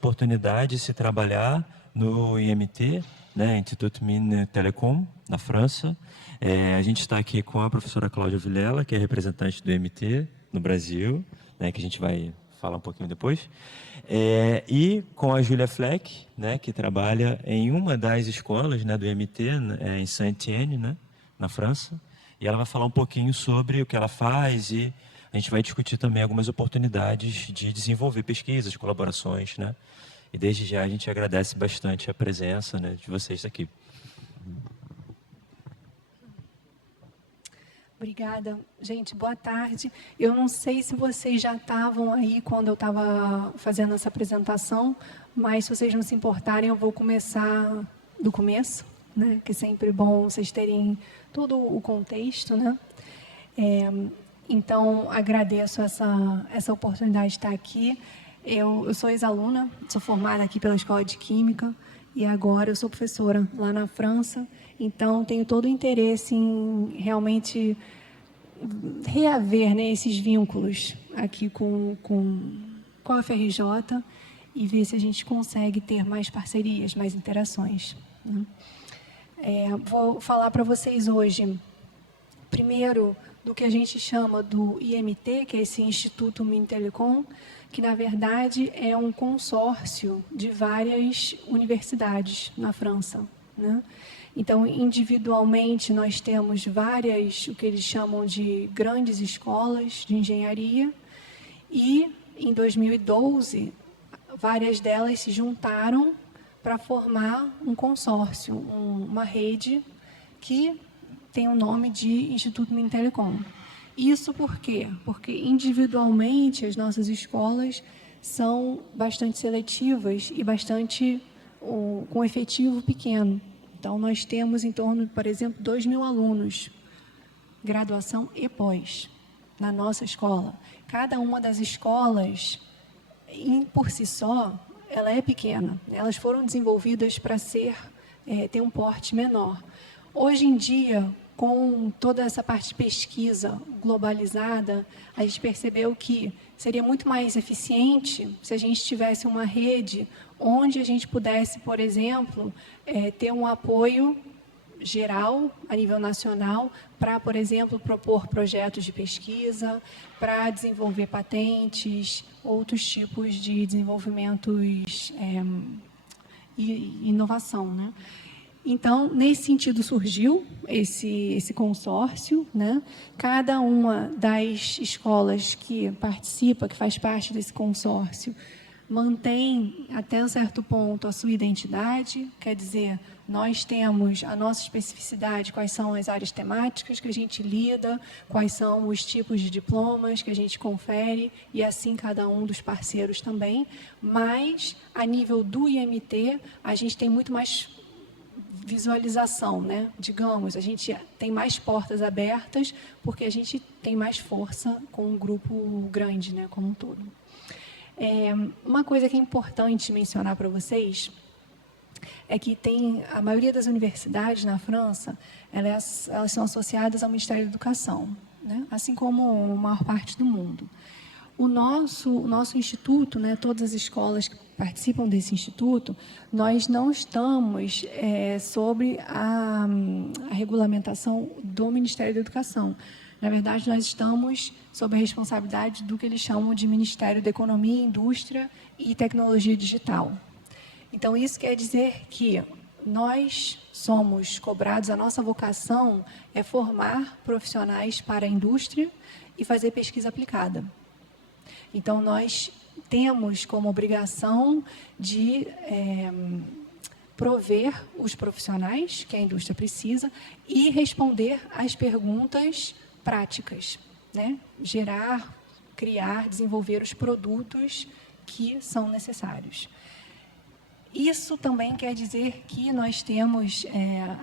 oportunidade de se trabalhar no IMT, né, Instituto Mines Telecom, na França. A gente está aqui com a professora Cláudia Vilela, que é representante do IMT no Brasil, né, que a gente vai falar um pouquinho depois. E com a Júlia Fleck, né, que trabalha em uma das escolas, né, do IMT, em Saint-Étienne, né, na França. E ela vai falar um pouquinho sobre o que ela faz e a gente vai discutir também algumas oportunidades de desenvolver pesquisas, colaborações, né? E desde já a gente agradece bastante a presença, né, de vocês aqui. Obrigada. Gente, boa tarde. Eu não sei se vocês já estavam aí quando eu estava fazendo essa apresentação, mas se vocês não se importarem, eu vou começar do começo, né? Que é sempre bom vocês terem todo o contexto, né? Então, agradeço essa oportunidade de estar aqui. Eu sou ex-aluna, sou formada aqui pela Escola de Química e agora eu sou professora lá na França. Então, tenho todo o interesse em realmente reaver, né, esses vínculos aqui com a FRJ e ver se a gente consegue ter mais parcerias, mais interações, né? Vou falar para vocês hoje, primeiro, do que a gente chama do IMT, que é esse Instituto Mines Telecom, que, na verdade, é um consórcio de várias universidades na França, né? Então, individualmente, nós temos várias, o que eles chamam de grandes escolas de engenharia, e, em 2012, várias delas se juntaram para formar um consórcio, uma rede que tem o nome de Instituto Mines Telecom. Isso por quê? Porque, individualmente, as nossas escolas são bastante seletivas e bastante com efetivo pequeno. Então, nós temos em torno, por exemplo, 2.000 alunos, graduação e pós, na nossa escola. Cada uma das escolas, por si só, ela é pequena. Elas foram desenvolvidas para ter um porte menor. Hoje em dia, com toda essa parte de pesquisa globalizada, a gente percebeu que seria muito mais eficiente se a gente tivesse uma rede onde a gente pudesse, por exemplo, ter um apoio geral, a nível nacional, para, por exemplo, propor projetos de pesquisa, para desenvolver patentes, outros tipos de desenvolvimentos e inovação, né? Então, nesse sentido, surgiu esse consórcio, né? Cada uma das escolas que participa, que faz parte desse consórcio, mantém, até um certo ponto, a sua identidade, quer dizer, nós temos a nossa especificidade, quais são as áreas temáticas que a gente lida, quais são os tipos de diplomas que a gente confere, e assim cada um dos parceiros também, mas, a nível do IMT, a gente tem muito mais visualização, né? Digamos, a gente tem mais portas abertas porque a gente tem mais força com um grupo grande, né, como um todo. Uma coisa que é importante mencionar para vocês é que a maioria das universidades na França, elas são associadas ao Ministério da Educação, né? Assim como a maior parte do mundo. O nosso instituto, né, todas as escolas que participam desse instituto, nós não estamos sobre a regulamentação do Ministério da Educação. Na verdade, nós estamos sob a responsabilidade do que eles chamam de Ministério da Economia, Indústria e Tecnologia Digital. Então, isso quer dizer que nós somos cobrados, a nossa vocação é formar profissionais para a indústria e fazer pesquisa aplicada. Então, nós temos como obrigação de prover os profissionais que a indústria precisa e responder às perguntas práticas, né? Gerar, criar, desenvolver os produtos que são necessários. Isso também quer dizer que nós temos,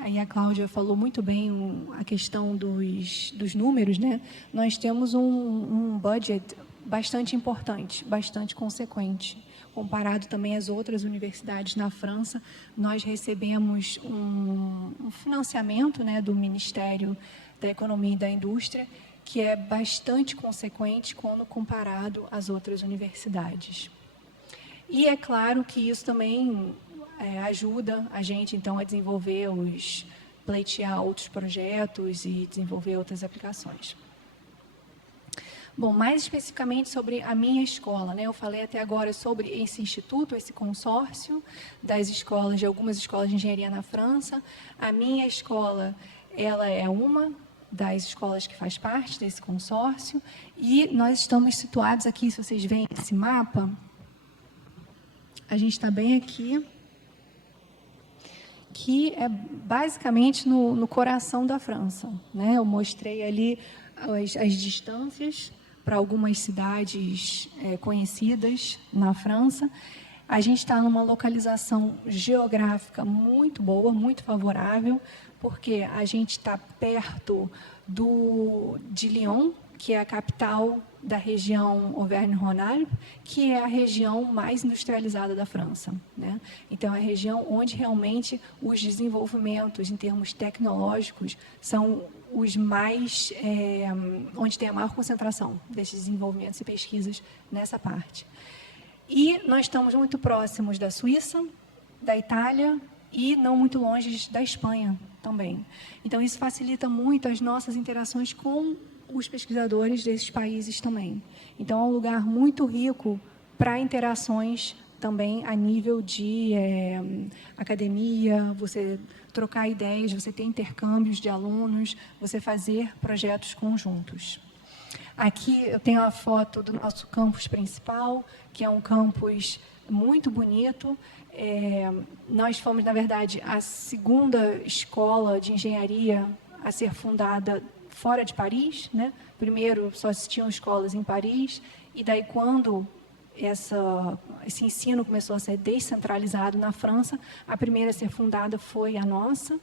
aí a Cláudia falou muito bem a questão dos números, né? Nós temos um budget bastante importante, bastante consequente. Comparado também às outras universidades na França, nós recebemos um financiamento, né, do Ministério da Economia e da Indústria, que é bastante consequente quando comparado às outras universidades. E é claro que isso também ajuda a gente, então, a desenvolver pleitear outros projetos e desenvolver outras aplicações. Bom, mais especificamente sobre a minha escola, né? Eu falei até agora sobre esse instituto, esse consórcio das escolas, de algumas escolas de engenharia na França. A minha escola, ela é uma das escolas que faz parte desse consórcio e nós estamos situados aqui, se vocês veem esse mapa, a gente está bem aqui, que é basicamente no coração da França, né? Eu mostrei ali as distâncias para algumas cidades conhecidas na França. A gente está numa localização geográfica muito boa, muito favorável, porque a gente está perto de Lyon, que é a capital da região Auvergne-Rhône-Alpes, que é a região mais industrializada da França, né? Então, é a região onde realmente os desenvolvimentos em termos tecnológicos são os mais, onde tem a maior concentração desses desenvolvimentos e pesquisas nessa parte. E nós estamos muito próximos da Suíça, da Itália e não muito longe da Espanha também. Então, isso facilita muito as nossas interações com os pesquisadores desses países também. Então, é um lugar muito rico para interações também a nível de academia, você trocar ideias, você ter intercâmbios de alunos, você fazer projetos conjuntos. Aqui eu tenho a foto do nosso campus principal, que é um campus muito bonito. Nós fomos, na verdade, a segunda escola de engenharia a ser fundada fora de Paris, né? Primeiro só existiam escolas em Paris, e daí quando esse ensino começou a ser descentralizado na França, a primeira a ser fundada foi a nossa,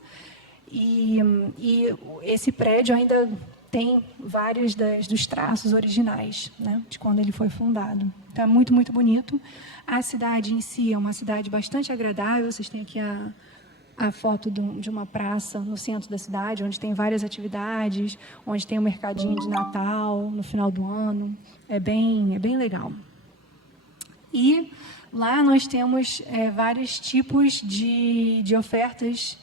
e esse prédio ainda tem vários dos traços originais, né, de quando ele foi fundado. Então, é muito, muito bonito. A cidade em si é uma cidade bastante agradável. Vocês têm aqui a foto de uma praça no centro da cidade, onde tem várias atividades, onde tem um mercadinho de Natal no final do ano. É bem legal. E lá nós temos vários tipos de ofertas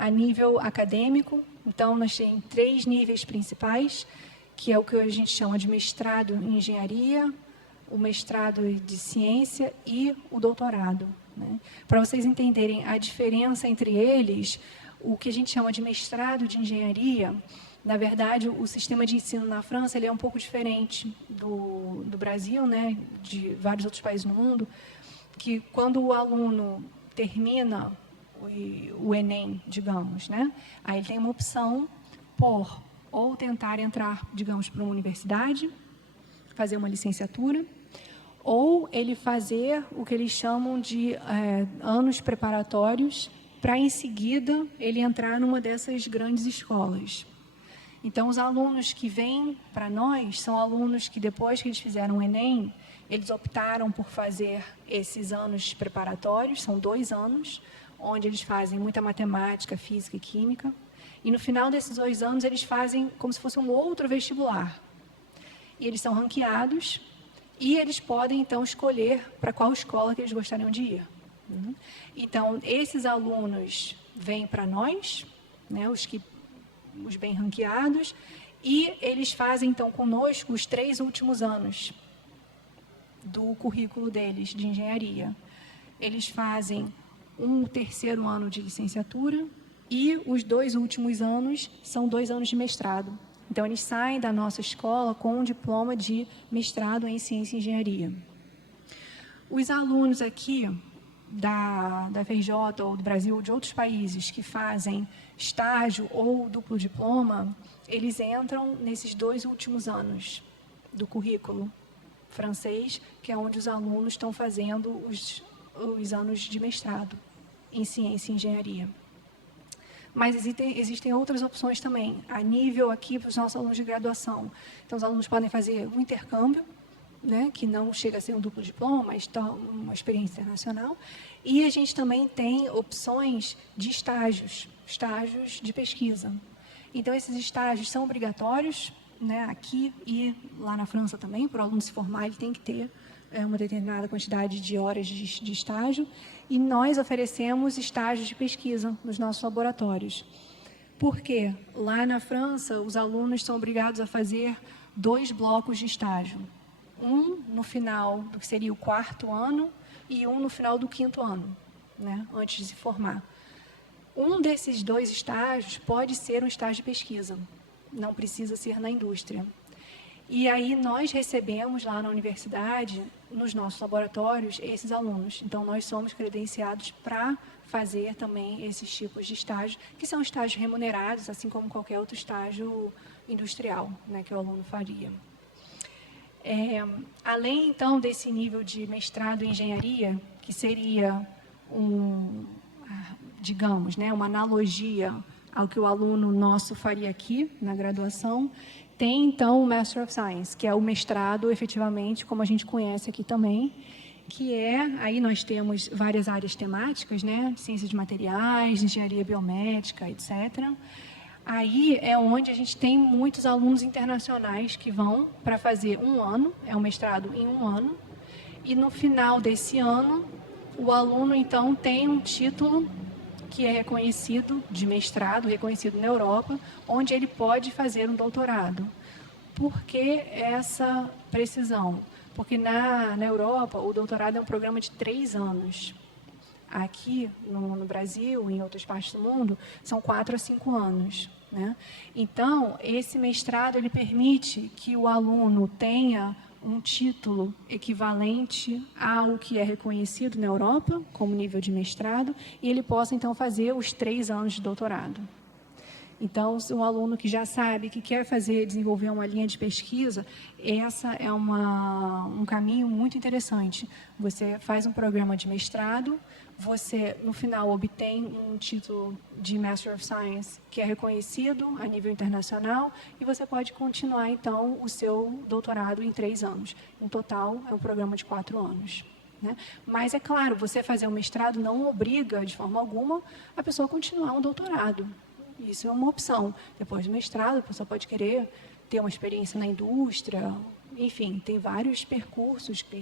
a nível acadêmico. Então, nós temos 3 níveis principais, que é o que a gente chama de mestrado em engenharia, o mestrado de ciência e o doutorado, né? Para vocês entenderem a diferença entre eles, o que a gente chama de mestrado de engenharia, na verdade, o sistema de ensino na França ele é um pouco diferente do Brasil, né, de vários outros países no mundo, que quando o aluno termina o Enem, digamos, né, aí tem uma opção por ou tentar entrar, digamos, para uma universidade, fazer uma licenciatura, ou ele fazer o que eles chamam de anos preparatórios para, em seguida, ele entrar numa dessas grandes escolas. Então, os alunos que vêm para nós são alunos que, depois que eles fizeram o Enem, eles optaram por fazer esses anos preparatórios, são 2 anos, onde eles fazem muita matemática, física e química, e no final desses 2 anos eles fazem como se fosse um outro vestibular. E eles são ranqueados e eles podem, então, escolher para qual escola que eles gostariam de ir. Então, esses alunos vêm para nós, né, os bem ranqueados, e eles fazem, então, conosco os 3 últimos anos do currículo deles, de engenharia. Eles fazem um 3º ano de licenciatura e os 2 últimos anos são 2 anos de mestrado. Então, eles saem da nossa escola com um diploma de mestrado em ciência e engenharia. Os alunos aqui da FRJ ou do Brasil ou de outros países que fazem estágio ou duplo diploma, eles entram nesses 2 últimos anos do currículo francês, que é onde os alunos estão fazendo os anos de mestrado em ciência e engenharia. Mas existem outras opções também, a nível aqui para os nossos alunos de graduação. Então, os alunos podem fazer um intercâmbio, né, que não chega a ser um duplo diploma, mas uma experiência internacional. E a gente também tem opções de estágios de pesquisa. Então, esses estágios são obrigatórios, né, aqui e lá na França também, para o aluno se formar, ele tem que ter uma determinada quantidade de horas de estágio, e nós oferecemos estágios de pesquisa nos nossos laboratórios. Por quê? Lá na França, os alunos são obrigados a fazer 2 blocos de estágio. Um no final do que seria o 4º ano e um no final do 5º ano, né, antes de se formar. Um desses 2 estágios pode ser um estágio de pesquisa, não precisa ser na indústria. E aí nós recebemos lá na universidade, nos nossos laboratórios, esses alunos. Então, nós somos credenciados para fazer também esses tipos de estágios, que são estágios remunerados, assim como qualquer outro estágio industrial, né, que o aluno faria. Além, então, desse nível de mestrado em engenharia, que seria digamos, né, uma analogia ao que o aluno nosso faria aqui na graduação, tem, então, o Master of Science, que é o mestrado, efetivamente, como a gente conhece aqui também, que aí nós temos várias áreas temáticas, né, ciências de materiais, engenharia biomédica, etc. Aí é onde a gente tem muitos alunos internacionais que vão para fazer 1 ano, é um mestrado em 1 ano, e no final desse ano, o aluno, então, tem um título que é reconhecido de mestrado, reconhecido na Europa, onde ele pode fazer um doutorado. Por que essa precisão? Porque na Europa, o doutorado é um programa de 3 anos. Aqui, no Brasil, em outras partes do mundo, são 4 a 5 anos. Né? Então, esse mestrado ele permite que o aluno tenha um título equivalente ao que é reconhecido na Europa, como nível de mestrado, e ele possa, então, fazer os 3 anos de doutorado. Então, se um aluno que já sabe que quer desenvolver uma linha de pesquisa, essa é um caminho muito interessante. Você faz um programa de mestrado, você, no final, obtém um título de Master of Science que é reconhecido a nível internacional e você pode continuar, então, o seu doutorado em 3 anos. No total, é um programa de 4 anos. Né? Mas, é claro, você fazer um mestrado não obriga, de forma alguma, a pessoa a continuar um doutorado. Isso é uma opção. Depois do mestrado, a pessoa pode querer ter uma experiência na indústria, enfim, tem vários percursos que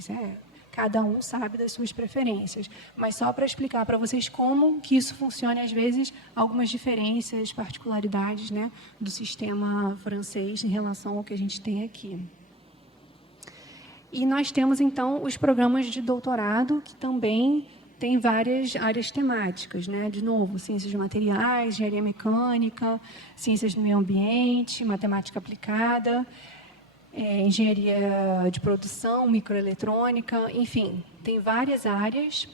cada um sabe das suas preferências. Mas só para explicar para vocês como que isso funciona, às vezes, algumas diferenças, particularidades, né, do sistema francês em relação ao que a gente tem aqui. E nós temos, então, os programas de doutorado, que também tem várias áreas temáticas, né? De novo, ciências de materiais, engenharia mecânica, ciências do meio ambiente, matemática aplicada, engenharia de produção, microeletrônica, enfim, tem várias áreas.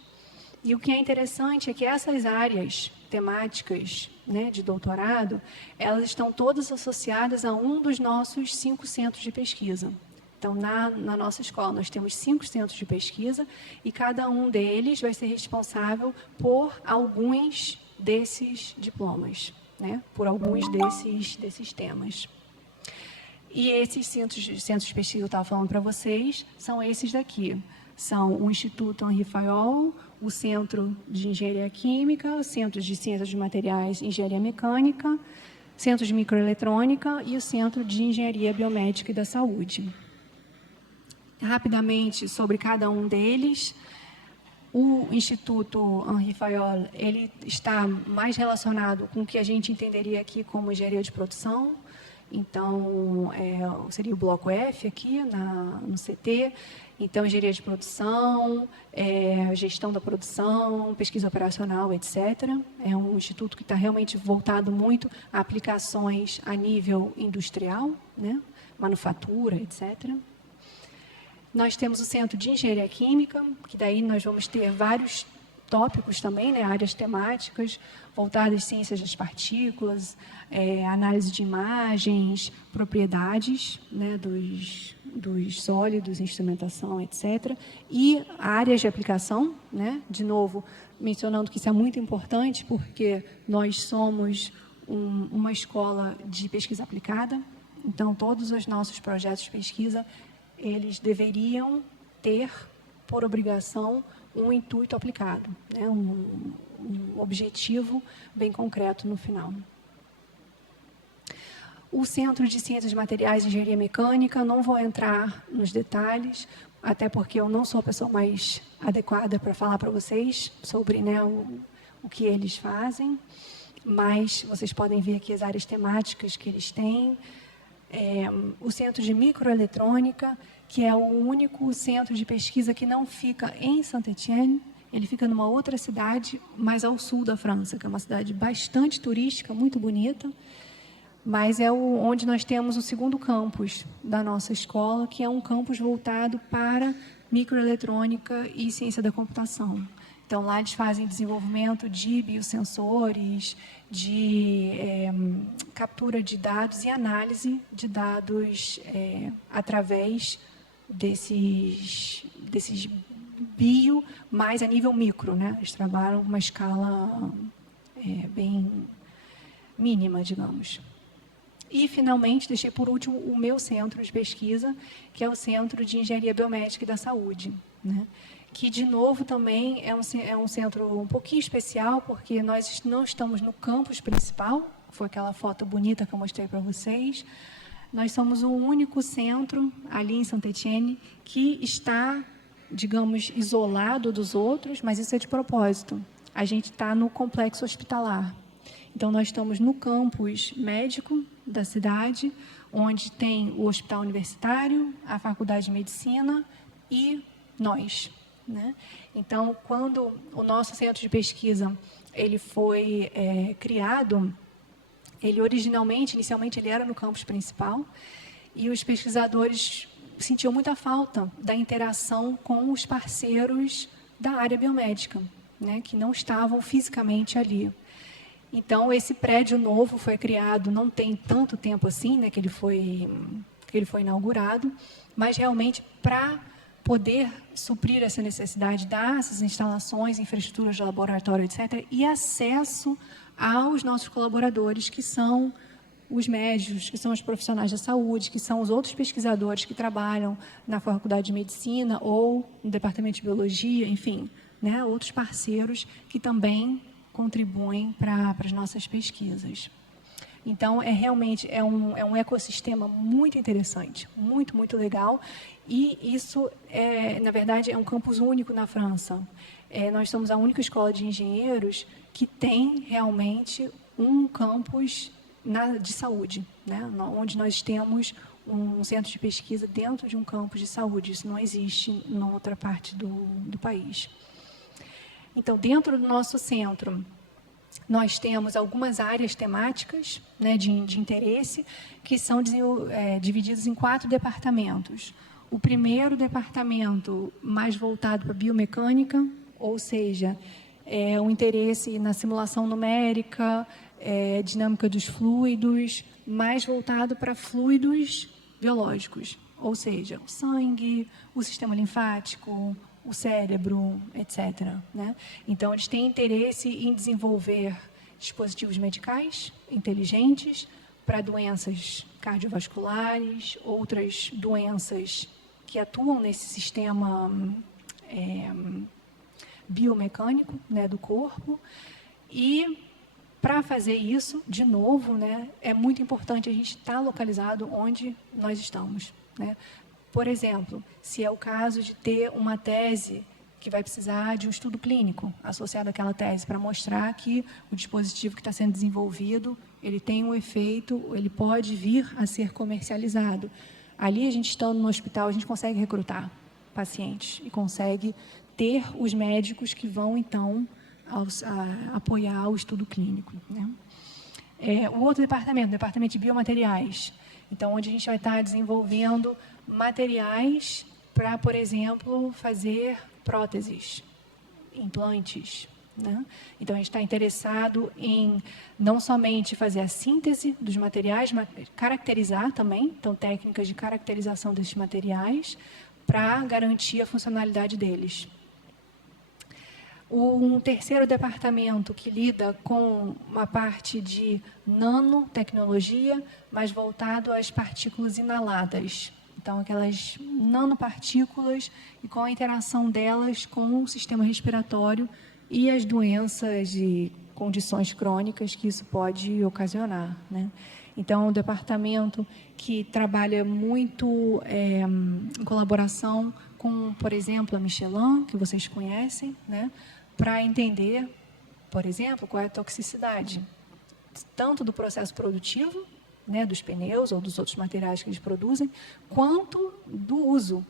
E o que é interessante é que essas áreas temáticas, né, de doutorado, elas estão todas associadas a um dos nossos 5 centros de pesquisa. Então, na nossa escola, nós temos 5 centros de pesquisa e cada um deles vai ser responsável por alguns desses diplomas, né? Por alguns desses temas. E esses centros de pesquisa que eu estava falando para vocês são esses daqui. São o Instituto Henri Fayol, o Centro de Engenharia Química, o Centro de Ciências de Materiais e Engenharia Mecânica, Centro de Microeletrônica e o Centro de Engenharia Biomédica e da Saúde. Rapidamente, sobre cada um deles, o Instituto Henri Fayol, ele está mais relacionado com o que a gente entenderia aqui como engenharia de produção. Então, seria o bloco F aqui no CT. Então, engenharia de produção, gestão da produção, pesquisa operacional, etc. É um instituto que está realmente voltado muito a aplicações a nível industrial, né? Manufatura, etc. Nós temos o Centro de Engenharia Química, que daí nós vamos ter vários tópicos também, né, áreas temáticas voltadas às ciências das partículas, análise de imagens, propriedades, né, dos sólidos, instrumentação, etc. E áreas de aplicação, né, de novo, mencionando que isso é muito importante, porque nós somos uma escola de pesquisa aplicada, então todos os nossos projetos de pesquisa eles deveriam ter, por obrigação, um intuito aplicado, né? um objetivo bem concreto no final. O Centro de Ciências de Materiais e Engenharia Mecânica, não vou entrar nos detalhes, até porque eu não sou a pessoa mais adequada para falar para vocês sobre, né, o que eles fazem, mas vocês podem ver aqui as áreas temáticas que eles têm. O Centro de Microeletrônica, que é o único centro de pesquisa que não fica em Saint-Étienne, ele fica numa outra cidade, mais ao sul da França, que é uma cidade bastante turística, muito bonita, mas é onde nós temos o segundo campus da nossa escola, que é um campus voltado para microeletrônica e ciência da computação. Então, lá eles fazem desenvolvimento de biosensores, de captura de dados e análise de dados através desses bio, mais a nível micro, né? Eles trabalham com uma escala bem mínima, digamos. E, finalmente, deixei por último o meu centro de pesquisa, que é o Centro de Engenharia Biomédica e da Saúde, né? Que, de novo, também é um centro um pouquinho especial, porque nós não estamos no campus principal, foi aquela foto bonita que eu mostrei para vocês. Nós somos o único centro, ali em Saint-Étienne, que está, digamos, isolado dos outros, mas isso é de propósito. A gente está no complexo hospitalar. Então, nós estamos no campus médico da cidade, onde tem o hospital universitário, a faculdade de medicina e nós, né? Então, quando o nosso centro de pesquisa ele foi criado, ele inicialmente, ele era no campus principal, e os pesquisadores sentiam muita falta da interação com os parceiros da área biomédica, né, que não estavam fisicamente ali. Então, esse prédio novo foi criado, não tem tanto tempo assim, né, que ele foi inaugurado, mas realmente para poder suprir essa necessidade, dar essas instalações, infraestruturas de laboratório, etc., e acesso aos nossos colaboradores, que são os médicos, que são os profissionais da saúde, que são os outros pesquisadores que trabalham na Faculdade de Medicina ou no Departamento de Biologia, enfim, né, outros parceiros que também contribuem para as nossas pesquisas. Então, realmente um ecossistema muito interessante, muito, muito legal. E isso, na verdade, é um campus único na França. Nós somos a única escola de engenheiros que tem realmente um campus de saúde, né? Onde nós temos um centro de pesquisa dentro de um campus de saúde. Isso não existe em outra parte do país. Então, dentro do nosso centro, nós temos algumas áreas temáticas, né, de interesse, que são divididas em 4 departamentos. O primeiro departamento, mais voltado para biomecânica, ou seja, o interesse na simulação numérica, dinâmica dos fluidos, mais voltado para fluidos biológicos, ou seja, o sangue, o sistema linfático, o cérebro, etc., né? Então, eles têm interesse em desenvolver dispositivos medicais inteligentes para doenças cardiovasculares, outras doenças que atuam nesse sistema biomecânico, né, do corpo. E, para fazer isso, de novo, né, é muito importante a gente estar localizado onde nós estamos, né? Por exemplo, se é o caso de ter uma tese que vai precisar de um estudo clínico associado àquela tese para mostrar que o dispositivo que está sendo desenvolvido, ele tem um efeito, ele pode vir a ser comercializado. Ali, a gente estando no hospital, a gente consegue recrutar pacientes e consegue ter os médicos que vão, então, apoiar o estudo clínico, né? O outro departamento, o departamento de biomateriais, então, onde a gente vai estar desenvolvendo materiais para, por exemplo, fazer próteses, implantes, né? Então, a gente está interessado em não somente fazer a síntese dos materiais, mas caracterizar também, então, técnicas de caracterização desses materiais para garantir a funcionalidade deles. Um terceiro departamento que lida com uma parte de nanotecnologia, mas voltado às partículas inaladas. Então, aquelas nanopartículas e com a interação delas com o sistema respiratório e as doenças e condições crônicas que isso pode ocasionar, né? Então, é um departamento que trabalha muito em colaboração com, por exemplo, a Michelin, que vocês conhecem, né, para entender, por exemplo, qual é a toxicidade, tanto do processo produtivo, né, dos pneus ou dos outros materiais que eles produzem, quanto do uso,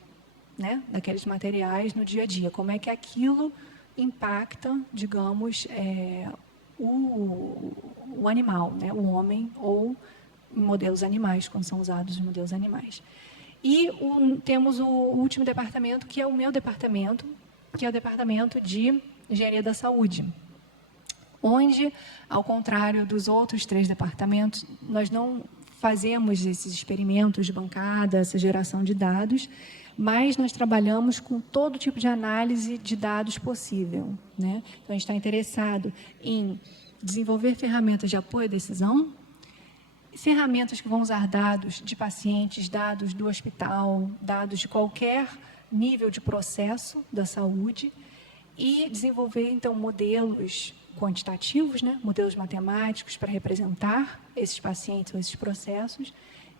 né, daqueles materiais no dia a dia. Como é que aquilo impacta, digamos, o animal, né, o homem, ou em modelos animais, quando são usados em modelos animais. E temos o último departamento, que é o meu departamento, que é o departamento de Engenharia da Saúde, onde, ao contrário dos outros 3 departamentos, nós não fazemos esses experimentos de bancada, essa geração de dados, mas nós trabalhamos com todo tipo de análise de dados possível, né? Então, a gente está interessado em desenvolver ferramentas de apoio à decisão, ferramentas que vão usar dados de pacientes, dados do hospital, dados de qualquer nível de processo da saúde, e desenvolver, então, modelos quantitativos, né? Modelos matemáticos para representar esses pacientes ou esses processos,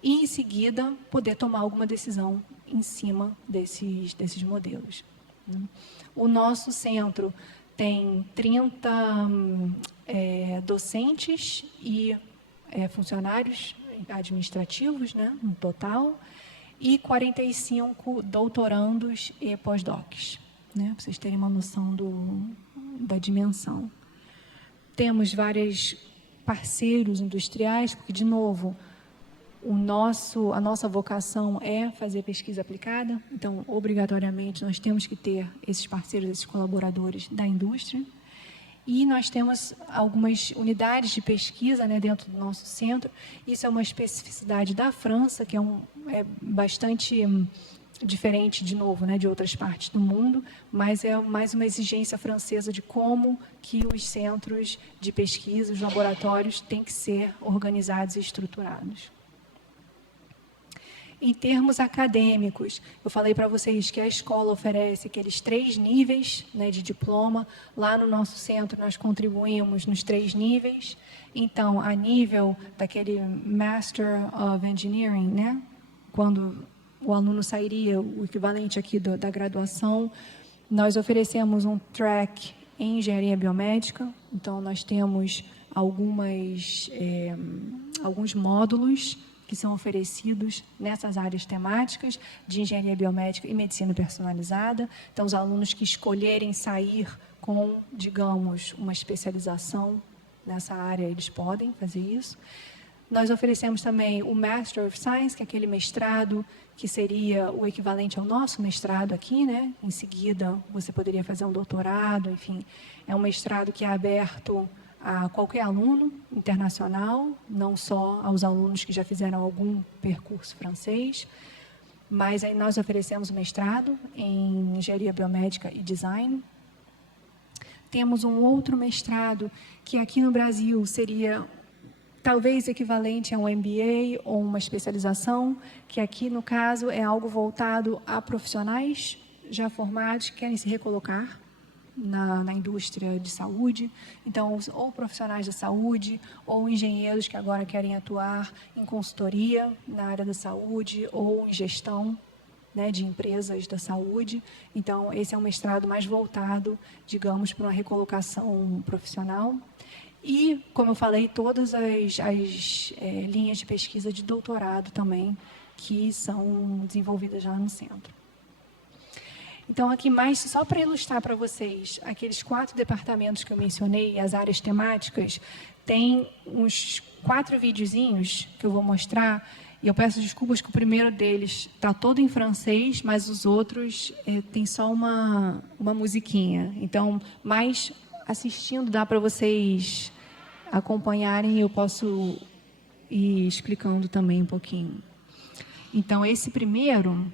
e, em seguida, poder tomar alguma decisão em cima desses modelos. O nosso centro tem 30 docentes e funcionários administrativos, né, no total, e 45 doutorandos e pós-docs, né, para vocês terem uma noção da dimensão. Temos vários parceiros industriais, porque, de novo, a nossa vocação é fazer pesquisa aplicada, então, obrigatoriamente, nós temos que ter esses parceiros, esses colaboradores da indústria. E nós temos algumas unidades de pesquisa, né, dentro do nosso centro. Isso é uma especificidade da França, que é bastante diferente, de novo, né, de outras partes do mundo, mas é mais uma exigência francesa de como que os centros de pesquisa, os laboratórios, têm que ser organizados e estruturados. Em termos acadêmicos, eu falei para vocês que a escola oferece aqueles 3 níveis, né, de diploma. Lá no nosso centro, nós contribuímos nos 3 níveis. Então, a nível daquele Master of Engineering, né, quando o aluno sairia, o equivalente aqui da graduação, nós oferecemos um track em Engenharia Biomédica. Então, nós temos alguns módulos que são oferecidos nessas áreas temáticas de engenharia biomédica e medicina personalizada. Então, os alunos que escolherem sair com, digamos, uma especialização nessa área, eles podem fazer isso. Nós oferecemos também o Master of Science, que é aquele mestrado que seria o equivalente ao nosso mestrado aqui, né? Em seguida, você poderia fazer um doutorado, enfim. É um mestrado que é aberto a qualquer aluno internacional, não só aos alunos que já fizeram algum percurso francês, mas aí nós oferecemos o mestrado em Engenharia Biomédica e Design. Temos um outro mestrado que aqui no Brasil seria talvez equivalente a um MBA ou uma especialização, que aqui, no caso, é algo voltado a profissionais já formados que querem se recolocar na indústria de saúde. Então, ou profissionais da saúde, ou engenheiros que agora querem atuar em consultoria na área da saúde, ou em gestão, né, de empresas da saúde. Então, esse é um mestrado mais voltado, digamos, para uma recolocação profissional. E, como eu falei, todas as linhas de pesquisa de doutorado também, que são desenvolvidas lá no centro. Então, aqui mais, só para ilustrar para vocês, aqueles 4 departamentos que eu mencionei, as áreas temáticas, tem uns 4 videozinhos que eu vou mostrar, e eu peço desculpas que o primeiro deles está todo em francês, mas os outros tem só uma musiquinha. Então, mais assistindo dá para vocês acompanharem, eu posso ir explicando também um pouquinho. Então, esse primeiro,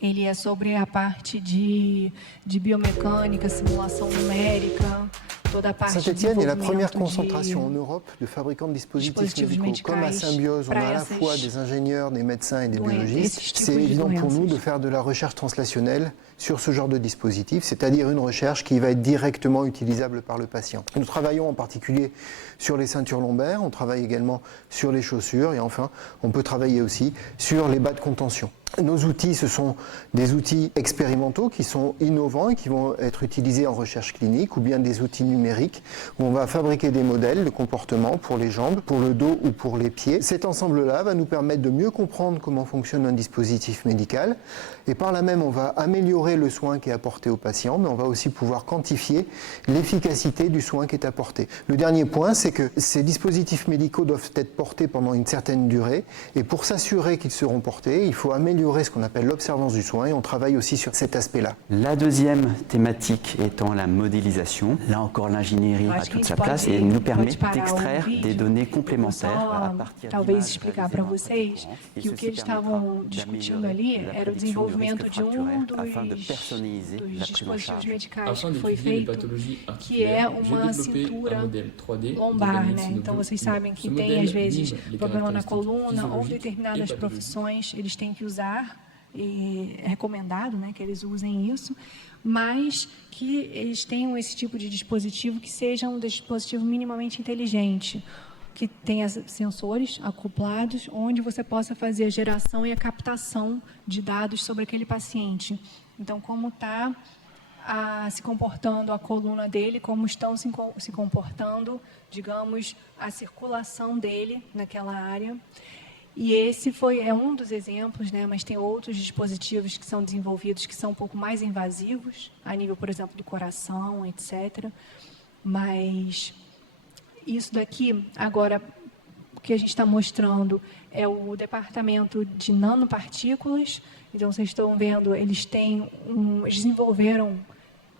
ele é sobre a parte de biomecânica, simulação numérica, toda a parte de Saint-Étienne est la première desenvolvimento concentration en Europe de fabricants de dispositifs médicaux. Comme à Symbiose, on a à la fois des ingénieurs, des médecins et des biologistes. C'est évident pour nous de faire de la recherche translationnelle sur ce genre de dispositif, c'est-à-dire une recherche qui va être directement utilisable par le patient. Nous travaillons en particulier sur les ceintures lombaires, on travaille également sur les chaussures et enfin, on peut travailler aussi sur les bas de contention. Nos outils, ce sont des outils expérimentaux qui sont innovants et qui vont être utilisés en recherche clinique, ou bien des outils numériques où on va fabriquer des modèles de comportement pour les jambes, pour le dos ou pour les pieds. Cet ensemble-là va nous permettre de mieux comprendre comment fonctionne un dispositif médical et par là même on va améliorer le soin qui est apporté au patient, mais on va aussi pouvoir quantifier l'efficacité du soin qui est apporté. Le dernier point, c'est que ces dispositifs médicaux doivent être portés pendant une certaine durée et pour s'assurer qu'ils seront portés, il faut améliorer ce qu'on appelle l'observance du soin et on travaille aussi sur cet aspect-là. La deuxième thématique étant la modélisation. Là encore, l'ingénierie a toute sa place et nous permet d'extraire des données complémentaires à partir talvez explicar para vocês que o que eles estavam discutindo ali era o desenvolvimento de dos dispositivos medicais que foi feito, que é uma cintura lombar, né? Então vocês sabem que tem às vezes problema na coluna ou determinadas profissões eles têm que usar e é recomendado, né, que eles usem isso, mas que eles tenham esse tipo de dispositivo que seja um dispositivo minimamente inteligente, que tenha sensores acoplados, onde você possa fazer a geração e a captação de dados sobre aquele paciente. Então, como está se comportando a coluna dele, como estão se comportando, digamos, a circulação dele naquela área. E esse é um dos exemplos, né? Mas tem outros dispositivos que são desenvolvidos que são um pouco mais invasivos, a nível, por exemplo, do coração, etc. Mas isso daqui, agora, o que a gente está mostrando é o departamento de nanopartículas. Então, vocês estão vendo, eles desenvolveram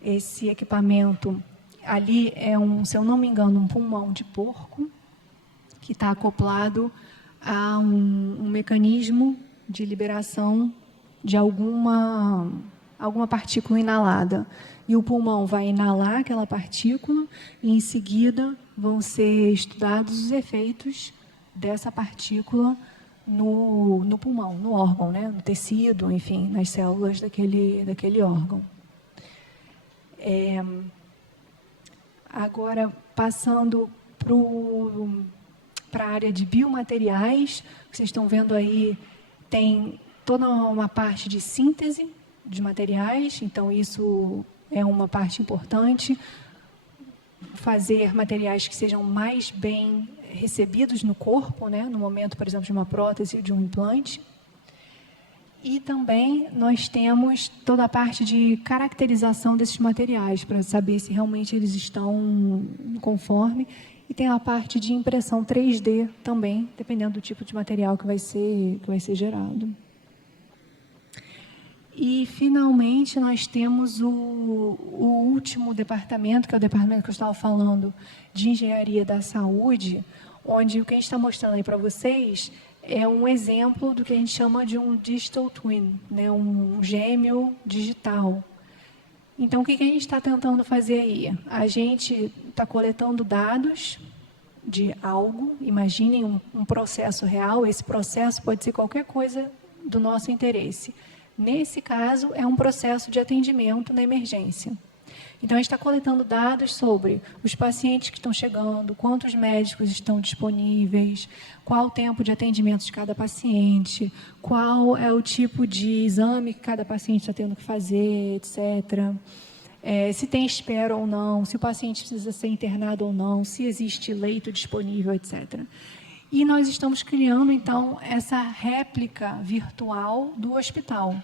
esse equipamento. Ali é se eu não me engano, um pulmão de porco que está acoplado a um mecanismo de liberação de alguma partícula inalada. E o pulmão vai inalar aquela partícula e, em seguida, vão ser estudados os efeitos dessa partícula no pulmão, no órgão, né? No tecido, enfim, nas células daquele órgão. Agora, passando para a área de biomateriais, vocês estão vendo aí, tem toda uma parte de síntese de materiais, então isso é uma parte importante, fazer materiais que sejam mais bem recebidos no corpo, né, no momento, por exemplo, de uma prótese ou de um implante. E também nós temos toda a parte de caracterização desses materiais, para saber se realmente eles estão conforme. E tem a parte de impressão 3D também, dependendo do tipo de material que vai ser gerado. E, finalmente, nós temos o último departamento, que é o departamento que eu estava falando, de engenharia da saúde, onde o que a gente está mostrando aí para vocês é um exemplo do que a gente chama de um digital twin, né? Um gêmeo digital. Então, o que a gente está tentando fazer aí? A gente está coletando dados de algo, imaginem um processo real, esse processo pode ser qualquer coisa do nosso interesse. Nesse caso, é um processo de atendimento na emergência. Então, a gente está coletando dados sobre os pacientes que estão chegando, quantos médicos estão disponíveis, qual o tempo de atendimento de cada paciente, qual é o tipo de exame que cada paciente está tendo que fazer, etc. Se tem espera ou não, se o paciente precisa ser internado ou não, se existe leito disponível, etc. E nós estamos criando, então, essa réplica virtual do hospital.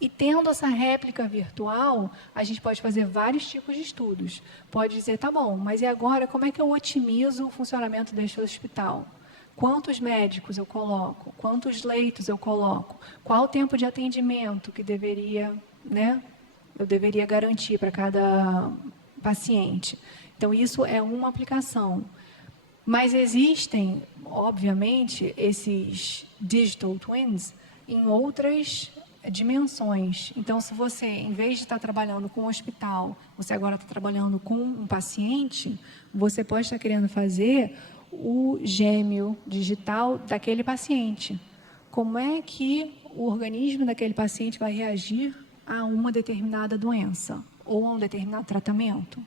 E tendo essa réplica virtual, a gente pode fazer vários tipos de estudos. Pode dizer, tá bom, mas e agora como é que eu otimizo o funcionamento deste hospital? Quantos médicos eu coloco? Quantos leitos eu coloco? Qual o tempo de atendimento que eu deveria garantir para cada paciente? Então, isso é uma aplicação. Mas existem, obviamente, esses digital twins em outras dimensões. Então, se você, em vez de estar trabalhando com um hospital, você agora está trabalhando com um paciente, você pode estar querendo fazer o gêmeo digital daquele paciente. Como é que o organismo daquele paciente vai reagir a uma determinada doença ou a um determinado tratamento?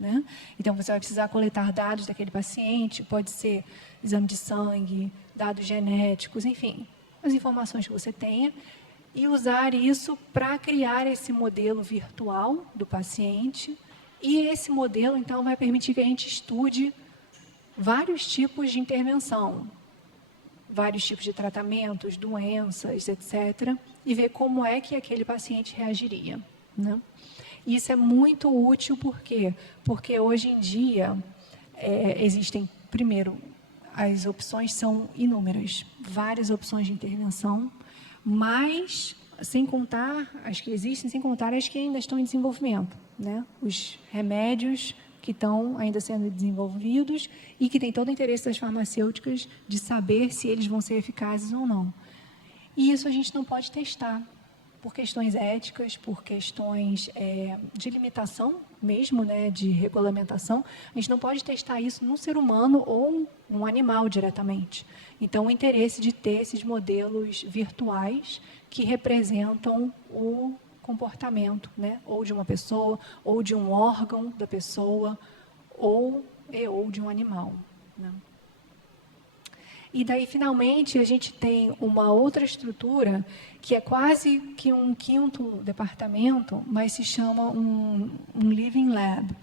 Né? Então, você vai precisar coletar dados daquele paciente, pode ser exame de sangue, dados genéticos, enfim, as informações que você tenha e usar isso para criar esse modelo virtual do paciente. E esse modelo, então, vai permitir que a gente estude vários tipos de intervenção, vários tipos de tratamentos, doenças, etc., e ver como é que aquele paciente reagiria, né? Isso é muito útil, por quê? Porque hoje em dia existem, primeiro, as opções são inúmeras, várias opções de intervenção, mas, sem contar as que existem, sem contar as que ainda estão em desenvolvimento, né? Os remédios que estão ainda sendo desenvolvidos e que tem todo o interesse das farmacêuticas de saber se eles vão ser eficazes ou não. E isso a gente não pode testar, por questões éticas, por questões de limitação mesmo, né, de regulamentação. A gente não pode testar isso num ser humano ou num animal diretamente. Então, o interesse de ter esses modelos virtuais que representam o comportamento, né, ou de uma pessoa, ou de um órgão da pessoa, ou de um animal, né? E daí, finalmente, a gente tem uma outra estrutura que é quase que um quinto departamento, mas se chama um Living Lab.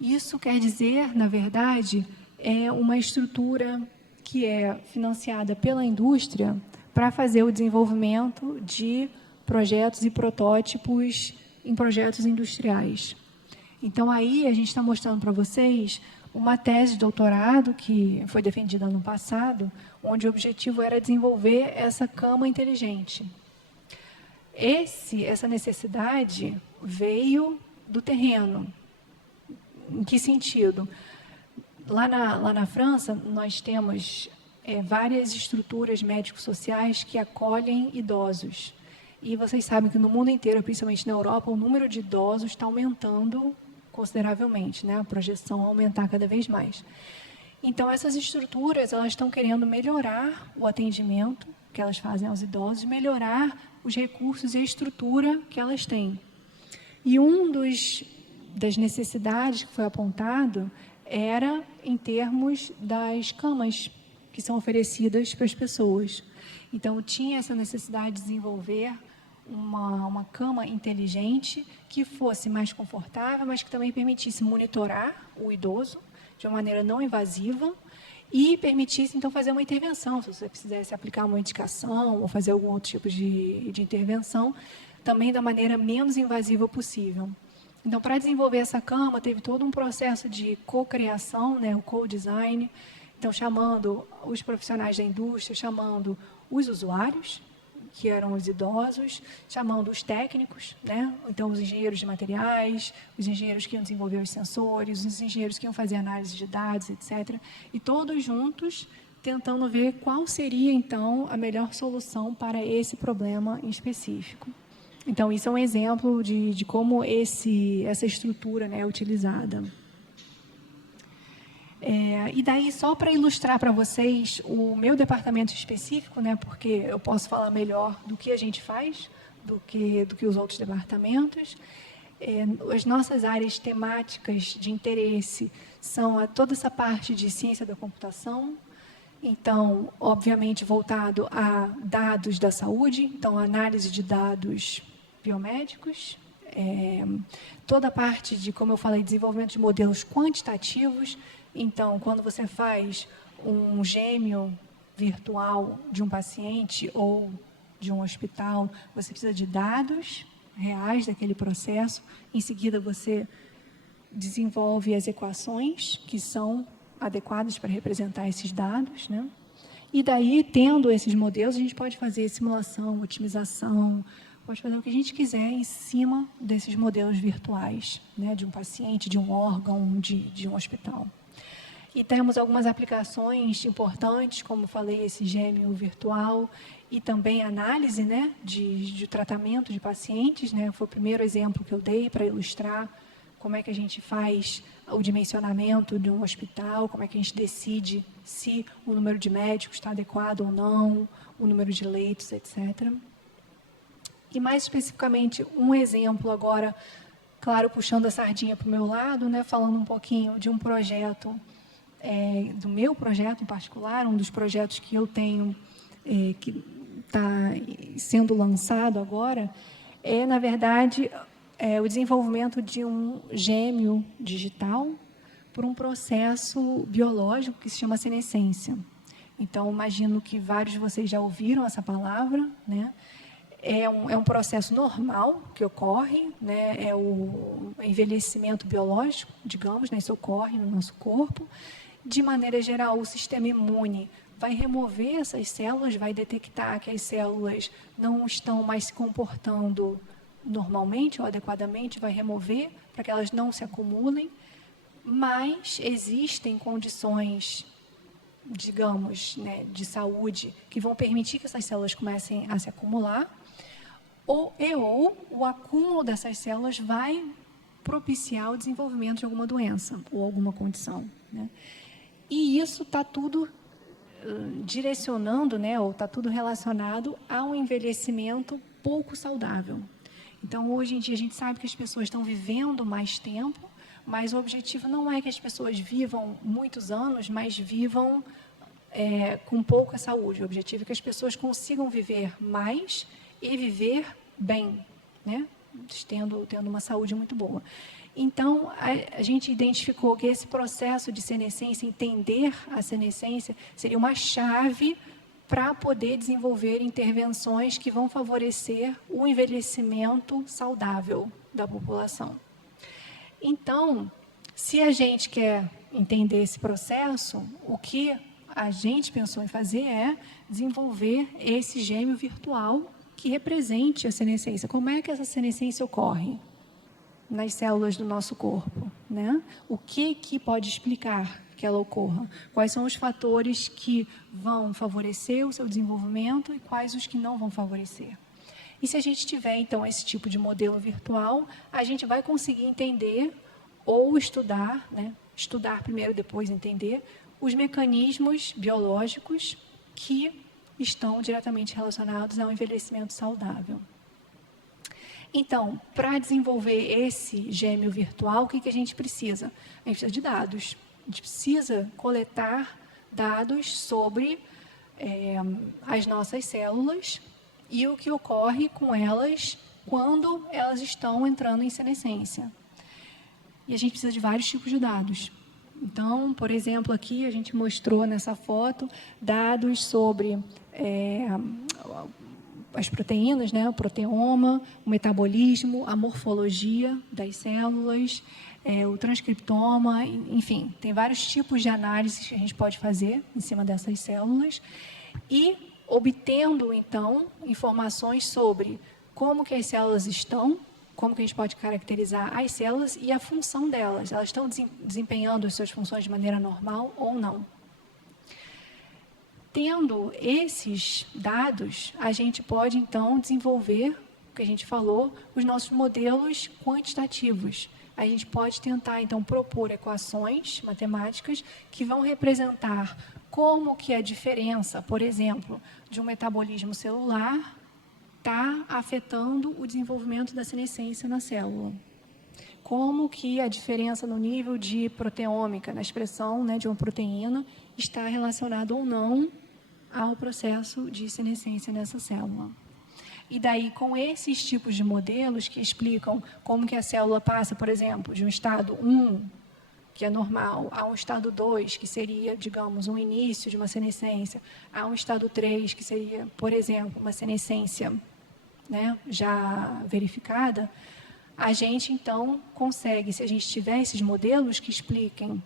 Isso quer dizer, na verdade, é uma estrutura que é financiada pela indústria para fazer o desenvolvimento de projetos e protótipos em projetos industriais. Então, aí a gente está mostrando para vocês uma tese de doutorado que foi defendida ano passado, onde o objetivo era desenvolver essa cama inteligente. Essa necessidade veio do terreno. Em que sentido? Lá na França, nós temos várias estruturas médico-sociais que acolhem idosos. E vocês sabem que no mundo inteiro, principalmente na Europa, o número de idosos está aumentando consideravelmente, né? A projeção é aumentar cada vez mais. Então, essas estruturas, elas estão querendo melhorar o atendimento que elas fazem aos idosos, melhorar os recursos e a estrutura que elas têm. E das necessidades que foi apontado era em termos das camas que são oferecidas para as pessoas. Então, tinha essa necessidade de desenvolver uma cama inteligente que fosse mais confortável, mas que também permitisse monitorar o idoso de uma maneira não invasiva e permitisse, então, fazer uma intervenção, se você quisesse aplicar uma medicação ou fazer algum outro tipo de intervenção, também da maneira menos invasiva possível. Então, para desenvolver essa cama, teve todo um processo de co-criação, né, o co-design, então, chamando os profissionais da indústria, chamando os usuários, que eram os idosos, chamando os técnicos, né? Então, os engenheiros de materiais, os engenheiros que iam desenvolver os sensores, os engenheiros que iam fazer análise de dados, etc. E todos juntos tentando ver qual seria, então, a melhor solução para esse problema em específico. Então, isso é um exemplo de como essa estrutura, né, é utilizada. E daí, só para ilustrar para vocês o meu departamento específico, né, porque eu posso falar melhor do que a gente faz, do que os outros departamentos. As nossas áreas temáticas de interesse são toda essa parte de ciência da computação, então, obviamente, voltado a dados da saúde, então, análise de dados biomédicos, toda a parte de, como eu falei, desenvolvimento de modelos quantitativos. Então, quando você faz um gêmeo virtual de um paciente ou de um hospital, você precisa de dados reais daquele processo. Em seguida, você desenvolve as equações que são adequadas para representar esses dados, né? E daí, tendo esses modelos, a gente pode fazer simulação, otimização, pode fazer o que a gente quiser em cima desses modelos virtuais, né? De um paciente, de um órgão, de um hospital. E temos algumas aplicações importantes, como falei, esse gêmeo virtual e também análise, né, de tratamento de pacientes, né? Foi o primeiro exemplo que eu dei para ilustrar como é que a gente faz o dimensionamento de um hospital, como é que a gente decide se o número de médicos está adequado ou não, o número de leitos, etc. E mais especificamente, um exemplo agora, claro, puxando a sardinha para o meu lado, né, falando um pouquinho de um projeto, do meu projeto em particular, um dos projetos que eu tenho, que sendo lançado agora é, na verdade, o desenvolvimento de um gêmeo digital por um processo biológico que se chama senescência. Então, imagino que vários de vocês já ouviram essa palavra, né? É um processo normal que ocorre, né? É o envelhecimento biológico, digamos, né? Isso ocorre no nosso corpo. De maneira geral, o sistema imune vai remover essas células, vai detectar que as células não estão mais se comportando normalmente ou adequadamente, vai remover para que elas não se acumulem, mas existem condições, digamos, né, de saúde que vão permitir que essas células comecem a se acumular, ou o acúmulo dessas células vai propiciar o desenvolvimento de alguma doença ou alguma condição, né? E isso está tudo direcionando, né, ou está tudo relacionado a um envelhecimento pouco saudável. Então, hoje em dia, a gente sabe que as pessoas estão vivendo mais tempo, mas o objetivo não é que as pessoas vivam muitos anos, mas vivam com pouca saúde. O objetivo é que as pessoas consigam viver mais e viver bem, né, tendo uma saúde muito boa. Então, a gente identificou que esse processo de senescência, entender a senescência, seria uma chave para poder desenvolver intervenções que vão favorecer o envelhecimento saudável da população. Então, se a gente quer entender esse processo, o que a gente pensou em fazer é desenvolver esse gêmeo virtual que represente a senescência. Como é que essa senescência ocorre nas células do nosso corpo, né? O que pode explicar que ela ocorra? Quais são os fatores que vão favorecer o seu desenvolvimento e quais os que não vão favorecer? E se a gente tiver, então, esse tipo de modelo virtual, a gente vai conseguir entender ou estudar, né? Estudar primeiro, depois entender, os mecanismos biológicos que estão diretamente relacionados ao envelhecimento saudável. Então, para desenvolver esse gêmeo virtual, o que a gente precisa? A gente precisa de dados. A gente precisa coletar dados sobre as nossas células e o que ocorre com elas quando elas estão entrando em senescência. E a gente precisa de vários tipos de dados. Então, por exemplo, aqui a gente mostrou nessa foto dados sobre as proteínas, né, o proteoma, o metabolismo, a morfologia das células, o transcriptoma, enfim, tem vários tipos de análises que a gente pode fazer em cima dessas células e obtendo, então, informações sobre como que as células estão, como que a gente pode caracterizar as células e a função delas. Elas estão desempenhando as suas funções de maneira normal ou não. Tendo esses dados, a gente pode, então, desenvolver, o que a gente falou, os nossos modelos quantitativos. A gente pode tentar, então, propor equações matemáticas que vão representar como que a diferença, por exemplo, de um metabolismo celular está afetando o desenvolvimento da senescência na célula. Como que a diferença no nível de proteômica, na expressão, né, de uma proteína, está relacionado ou não ao processo de senescência nessa célula. E daí, com esses tipos de modelos que explicam como que a célula passa, por exemplo, de um estado 1, que é normal, a um estado 2, que seria, digamos, um início de uma senescência, a um estado 3, que seria, por exemplo, uma senescência, né, já verificada, a gente, então, consegue, se a gente tiver esses modelos que expliquem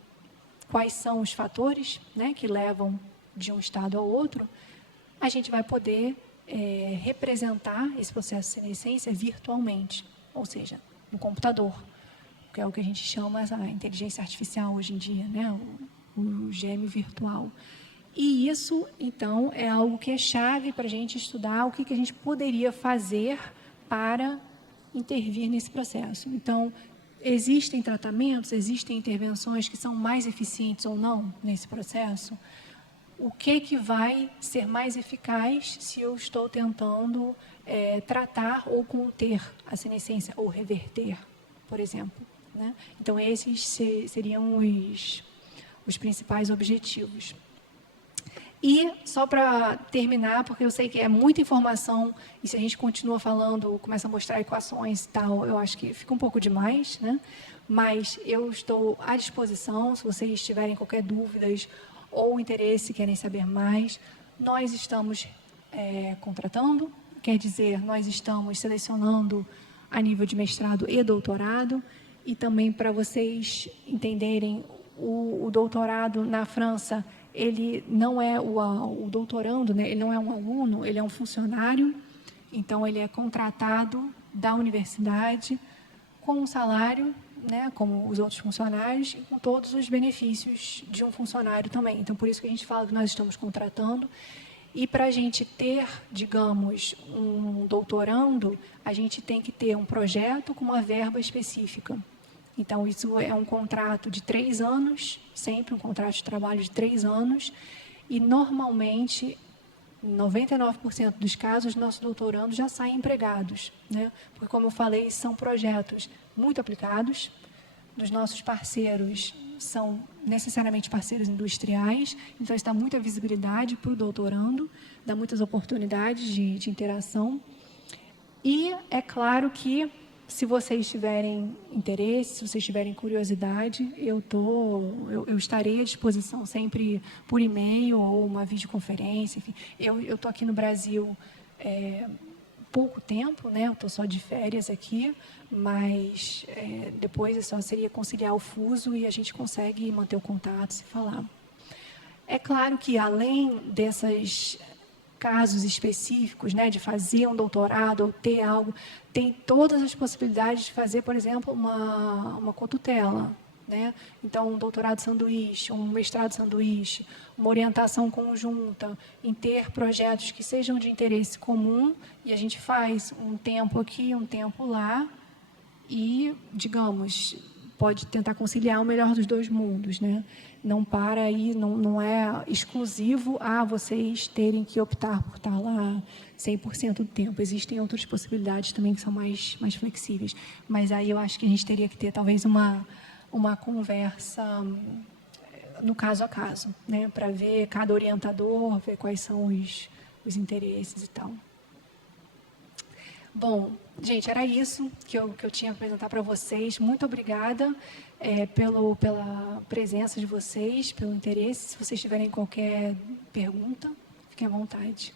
quais são os fatores, né, que levam de um estado ao outro, a gente vai poder representar esse processo de senescência virtualmente, ou seja, no computador, que é o que a gente chama a inteligência artificial hoje em dia, né, o gêmeo virtual. E isso, então, é algo que é chave para a gente estudar o que a gente poderia fazer para intervir nesse processo. Então, existem tratamentos, existem intervenções que são mais eficientes ou não nesse processo? O que vai ser mais eficaz se eu estou tentando tratar ou conter a senescência ou reverter, por exemplo, né? Então, esses seriam os principais objetivos. E, só para terminar, porque eu sei que é muita informação, e se a gente continua falando, começa a mostrar equações e tal, eu acho que fica um pouco demais, né? Mas eu estou à disposição, se vocês tiverem qualquer dúvidas ou interesse, querem saber mais. Nós estamos contratando, quer dizer, nós estamos selecionando a nível de mestrado e doutorado, e também para vocês entenderem, o doutorado na França, ele não é o doutorando, né? Ele não é um aluno, ele é um funcionário, então ele é contratado da universidade com um salário, né, como os outros funcionários, e com todos os benefícios de um funcionário também. Então, por isso que a gente fala que nós estamos contratando. E para a gente ter, digamos, um doutorando, a gente tem que ter um projeto com uma verba específica. Então, isso é um contrato de 3 anos, sempre um contrato de trabalho de 3 anos, e normalmente, 99% dos casos, nossos doutorandos já saem empregados, né? Porque, como eu falei, são projetos muito aplicados, dos nossos parceiros são necessariamente parceiros industriais, então isso dá muita visibilidade para o doutorando, dá muitas oportunidades de interação. E é claro que, se vocês tiverem interesse, se vocês tiverem curiosidade, eu estarei à disposição sempre por e-mail ou uma videoconferência. Enfim, eu estou aqui no Brasil pouco tempo, né? Eu estou só de férias aqui, mas depois só seria conciliar o fuso e a gente consegue manter o contato, se falar. É claro que, além desses casos específicos, né, de fazer um doutorado ou ter algo, tem todas as possibilidades de fazer, por exemplo, uma cotutela, né? Então, um doutorado sanduíche, um mestrado sanduíche, uma orientação conjunta, em ter projetos que sejam de interesse comum, e a gente faz um tempo aqui, um tempo lá, e, digamos, pode tentar conciliar o melhor dos dois mundos, né? Não para aí, não é exclusivo a vocês terem que optar por estar lá 100% do tempo. Existem outras possibilidades também que são mais flexíveis. Mas aí eu acho que a gente teria que ter talvez uma conversa no caso a caso, né? Para ver cada orientador, ver quais são os interesses e tal. Bom, gente, era isso que eu tinha a apresentar para vocês. Muito obrigada pela presença de vocês, pelo interesse. Se vocês tiverem qualquer pergunta, fiquem à vontade.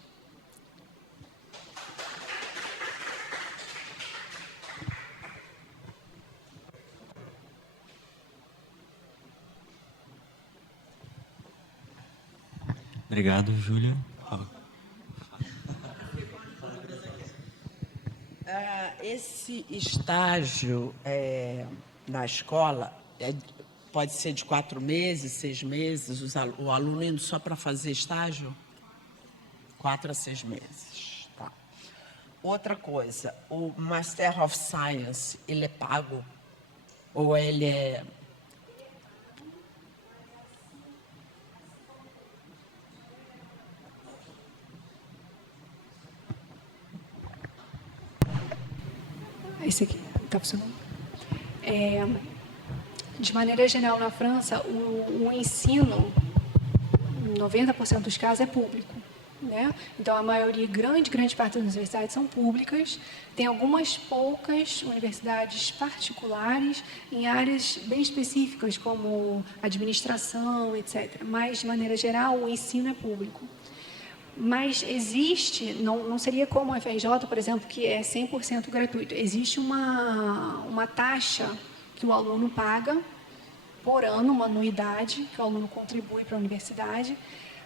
Obrigado, Júlia. Esse estágio na escola pode ser de 4 meses, 6 meses, o aluno indo só para fazer estágio? 4 a 6 meses. Tá. Outra coisa, o Master of Science, ele é pago? Ou ele é... Esse aqui está funcionando. De maneira geral, na França, o ensino, 90% dos casos, é público, né? Então, a maioria, grande parte das universidades são públicas. Tem algumas poucas universidades particulares em áreas bem específicas, como administração, etc. Mas, de maneira geral, o ensino é público. Mas existe, não seria como a FRJ, por exemplo, que é 100% gratuito. Existe uma taxa que o aluno paga por ano, uma anuidade que o aluno contribui para a universidade,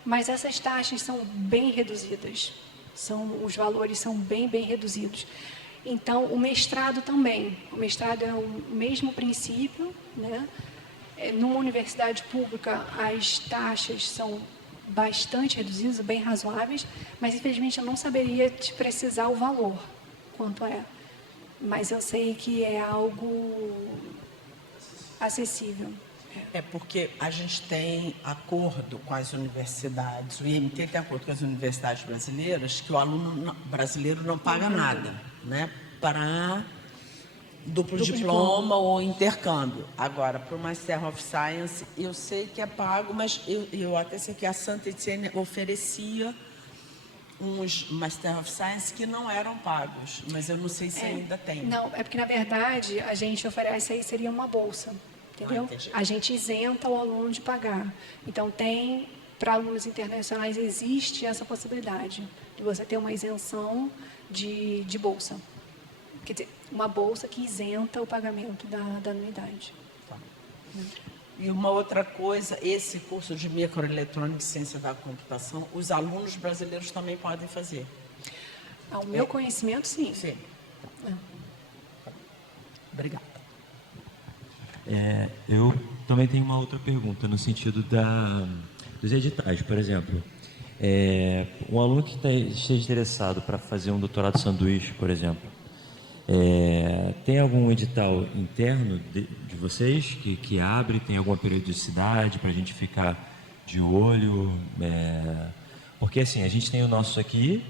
mas essas taxas são bem reduzidas, os valores são bem reduzidos. Então, o mestrado também. O mestrado é o mesmo princípio, né? Numa universidade pública, as taxas são bastante reduzidas, bem razoáveis, mas infelizmente eu não saberia te precisar o valor, quanto é. Mas eu sei que é algo acessível. É porque a gente tem acordo com as universidades, o IMT tem acordo com as universidades brasileiras, que o aluno brasileiro não paga nada, né, para Duplo diploma ou intercâmbio. Agora, para o Master of Science, eu sei que é pago, mas eu até sei que a Saint-Étienne oferecia uns Master of Science que não eram pagos, mas eu não sei se ainda tem. Não, é porque, na verdade, a gente oferece aí, seria uma bolsa, entendeu? A gente isenta o aluno de pagar. Então, para alunos internacionais, existe essa possibilidade de você ter uma isenção de bolsa. Quer dizer, uma bolsa que isenta o pagamento da anuidade. Tá. E uma outra coisa, esse curso de microeletrônica e ciência da computação, os alunos brasileiros também podem fazer? Ao meu conhecimento, sim. Sim. Obrigada. Eu também tenho uma outra pergunta no sentido dos editais, por exemplo. Um aluno que esteja interessado para fazer um doutorado sanduíche, por exemplo, tem algum edital interno de vocês que abre? Tem alguma periodicidade para a gente ficar de olho? Porque assim, a gente tem o nosso aqui,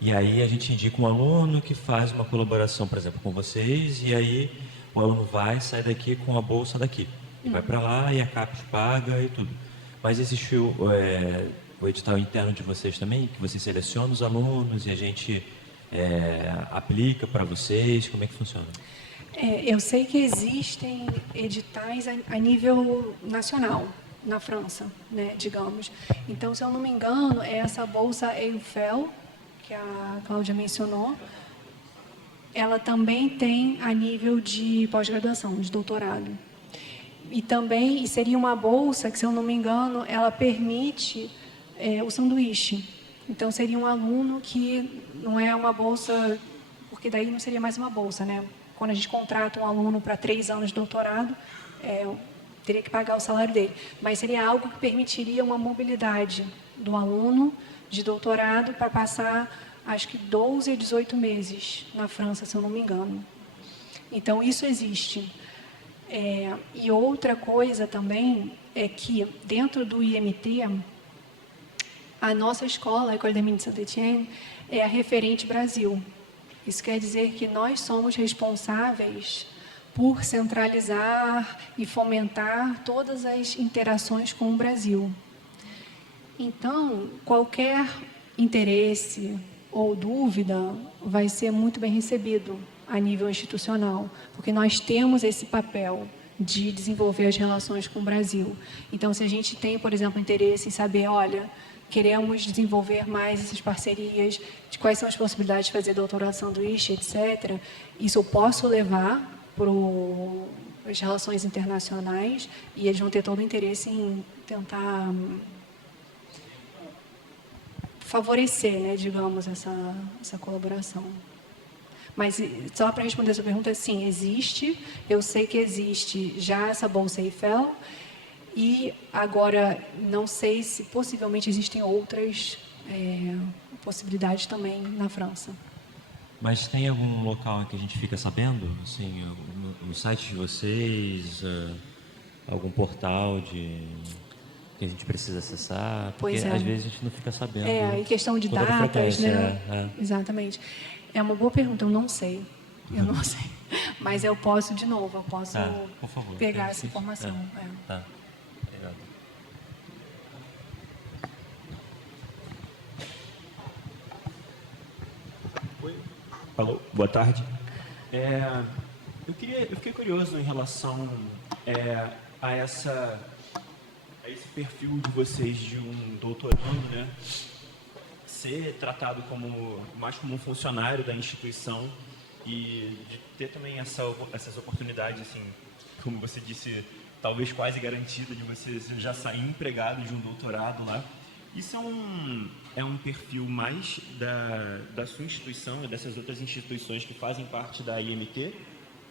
e aí a gente indica um aluno que faz uma colaboração, por exemplo, com vocês, e aí o aluno sai daqui com a bolsa daqui. E vai para lá e a CAPES paga e tudo. Mas existe o edital interno de vocês também, que vocês selecionam os alunos e a gente aplica para vocês? Como é que funciona? Eu sei que existem editais a nível nacional, na França, né, digamos. Então, se eu não me engano, é essa bolsa EUFEL, que a Cláudia mencionou, ela também tem a nível de pós-graduação, de doutorado. E também seria uma bolsa que, se eu não me engano, ela permite o sanduíche. Então, seria um aluno que não é uma bolsa, porque daí não seria mais uma bolsa, né? Quando a gente contrata um aluno para 3 anos de doutorado, teria que pagar o salário dele. Mas seria algo que permitiria uma mobilidade do aluno de doutorado para passar, acho que 12 a 18 meses na França, se eu não me engano. Então, isso existe. E outra coisa também é que, dentro do IMT, a nossa escola, a École des Mines de Saint-Étienne, é a referente Brasil. Isso quer dizer que nós somos responsáveis por centralizar e fomentar todas as interações com o Brasil. Então, qualquer interesse ou dúvida vai ser muito bem recebido a nível institucional, porque nós temos esse papel de desenvolver as relações com o Brasil. Então, se a gente tem, por exemplo, interesse em saber, olha, queremos desenvolver mais essas parcerias, de quais são as possibilidades de fazer doutorado sanduíche, etc. Isso eu posso levar para as relações internacionais e eles vão ter todo o interesse em tentar favorecer, né, digamos, essa colaboração. Mas, só para responder a sua pergunta, sim, existe. Eu sei que existe já essa bolsa EIFEL. E agora, não sei se possivelmente existem outras possibilidades também na França. Mas tem algum local em que a gente fica sabendo? Assim, no site de vocês, algum portal que a gente precisa acessar? Porque às vezes a gente não fica sabendo. Em questão de datas, né? Exatamente. É uma boa pergunta, eu não sei. Eu não sei. Mas eu posso, de novo, por favor, pegar essa informação. Tá. Obrigado. Oi. Alô, boa tarde. Eu fiquei curioso em relação a esse perfil de vocês de um doutorando, né? Ser tratado mais como um funcionário da instituição e de ter também essas oportunidades, assim, como você disse, talvez quase garantida de você já sair empregado de um doutorado lá. Isso é um perfil mais da sua instituição e dessas outras instituições que fazem parte da IMT?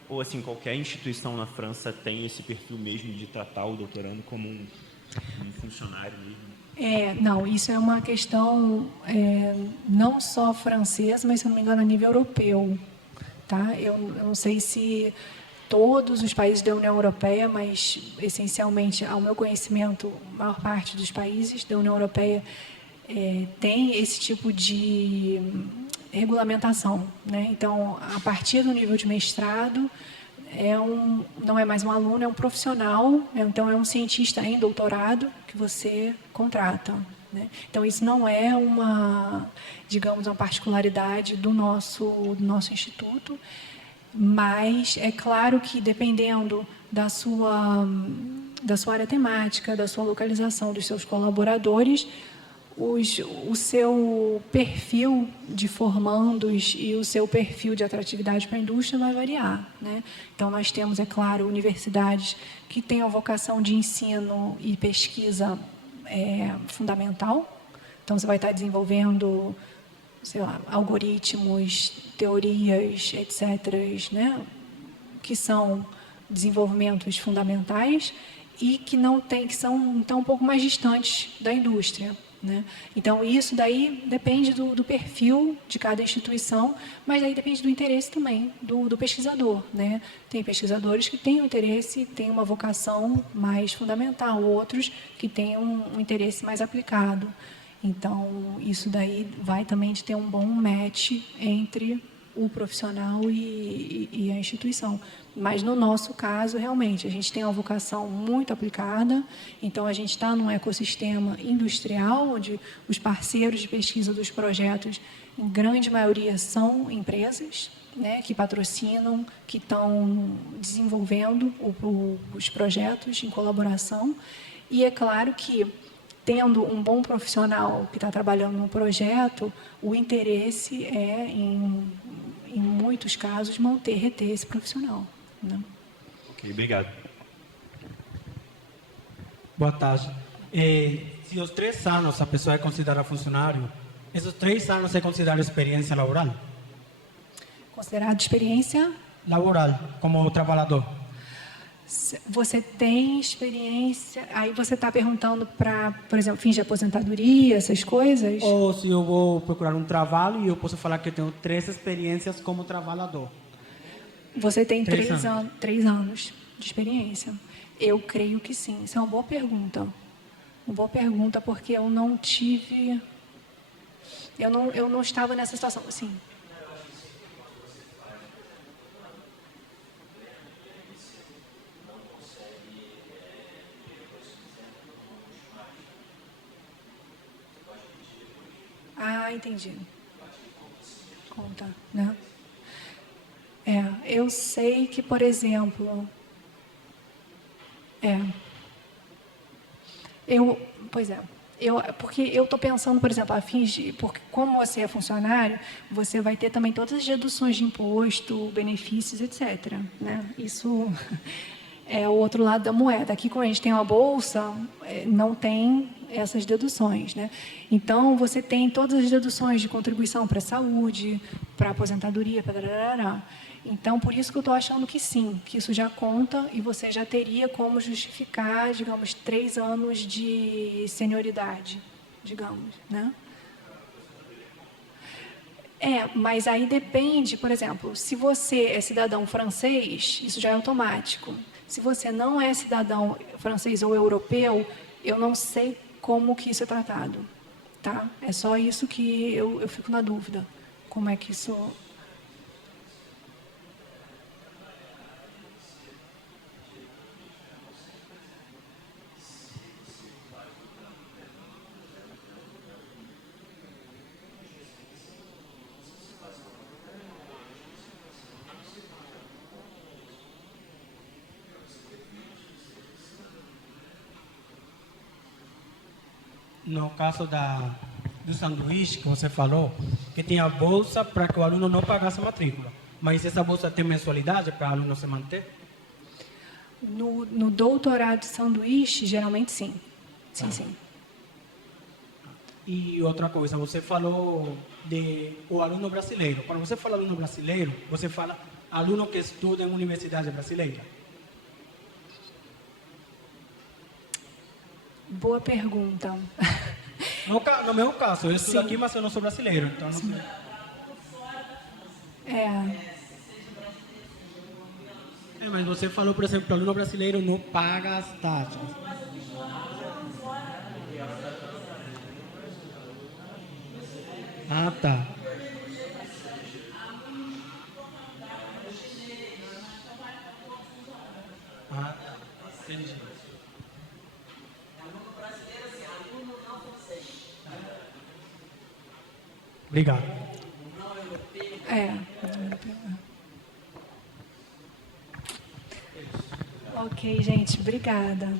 Ou, assim, qualquer instituição na França tem esse perfil mesmo de tratar o doutorando como um funcionário mesmo? Não, isso é uma questão não só francesa, mas, se não me engano, a nível europeu. Tá? Eu não sei se todos os países da União Europeia, mas, essencialmente, ao meu conhecimento, a maior parte dos países da União Europeia tem esse tipo de regulamentação, né? Então, a partir do nível de mestrado, não é mais um aluno, é um profissional, então é um cientista em doutorado que você contrata, né? Então, isso não é digamos, uma particularidade do nosso instituto, mas é claro que, dependendo da sua área temática, da sua localização, dos seus colaboradores, o seu perfil de formandos e o seu perfil de atratividade para a indústria vai variar, né? Então, nós temos, é claro, universidades que têm a vocação de ensino e pesquisa fundamental. Então, você vai estar desenvolvendo, sei lá, algoritmos, teorias, etc., né? Que são desenvolvimentos fundamentais e que são então um pouco mais distantes da indústria, né? Então, isso daí depende do perfil de cada instituição, mas aí depende do interesse também do pesquisador, né? Tem pesquisadores que têm um interesse, têm uma vocação mais fundamental, outros que têm um interesse mais aplicado. Então, isso daí vai também de ter um bom match entre o profissional e a instituição. Mas, no nosso caso, realmente, a gente tem uma vocação muito aplicada, então a gente está num ecossistema industrial, onde os parceiros de pesquisa dos projetos, em grande maioria, são empresas, né, que patrocinam, que estão desenvolvendo os projetos em colaboração. E é claro que, tendo um bom profissional que está trabalhando no projeto, o interesse é, em muitos casos, reter esse profissional, né? Ok, obrigado. Boa tarde. Se os 3 anos a pessoa é considerada funcionário, esses 3 anos é considerado experiência laboral? Considerado experiência? Laboral, como trabalhador. Você tem experiência... Aí você está perguntando para, por exemplo, fins de aposentadoria, essas coisas? Ou se eu vou procurar um trabalho e eu posso falar que eu tenho 3 experiências como trabalhador. Você tem 3 anos de experiência? Eu creio que sim. Isso é uma boa pergunta. Uma boa pergunta, porque eu não tive... Eu não estava nessa situação. Sim. Ah, entendi. Conta, né? Eu sei que, por exemplo... porque eu estou pensando, por exemplo, porque como você é funcionário, você vai ter também todas as deduções de imposto, benefícios, etc., né? Isso é o outro lado da moeda. Aqui, como a gente tem uma bolsa, não tem essas deduções, né? Então, você tem todas as deduções de contribuição para a saúde, para a aposentadoria, para... Então, por isso que eu estou achando que sim, que isso já conta e você já teria como justificar, digamos, 3 anos de senioridade, digamos, né? Mas aí depende, por exemplo, se você é cidadão francês, isso já é automático. Se você não é cidadão francês ou europeu, eu não sei como que isso é tratado, tá? É só isso que eu fico na dúvida. Como é que isso... No caso do sanduíche que você falou, que tem a bolsa para que o aluno não pagasse a matrícula. Mas essa bolsa tem mensalidade para o aluno se manter? No doutorado de sanduíche, geralmente sim. Sim, sim. E outra coisa, você falou o aluno brasileiro. Quando você fala aluno brasileiro, você fala aluno que estuda em universidade brasileira? Boa pergunta. No meu caso, eu estudo aqui, mas eu não sou brasileiro. Então não sei. Mas você falou, por exemplo, que o aluno brasileiro não paga as taxas. Ah, tá. Ah, entendi. Obrigado. Ok, gente, obrigada.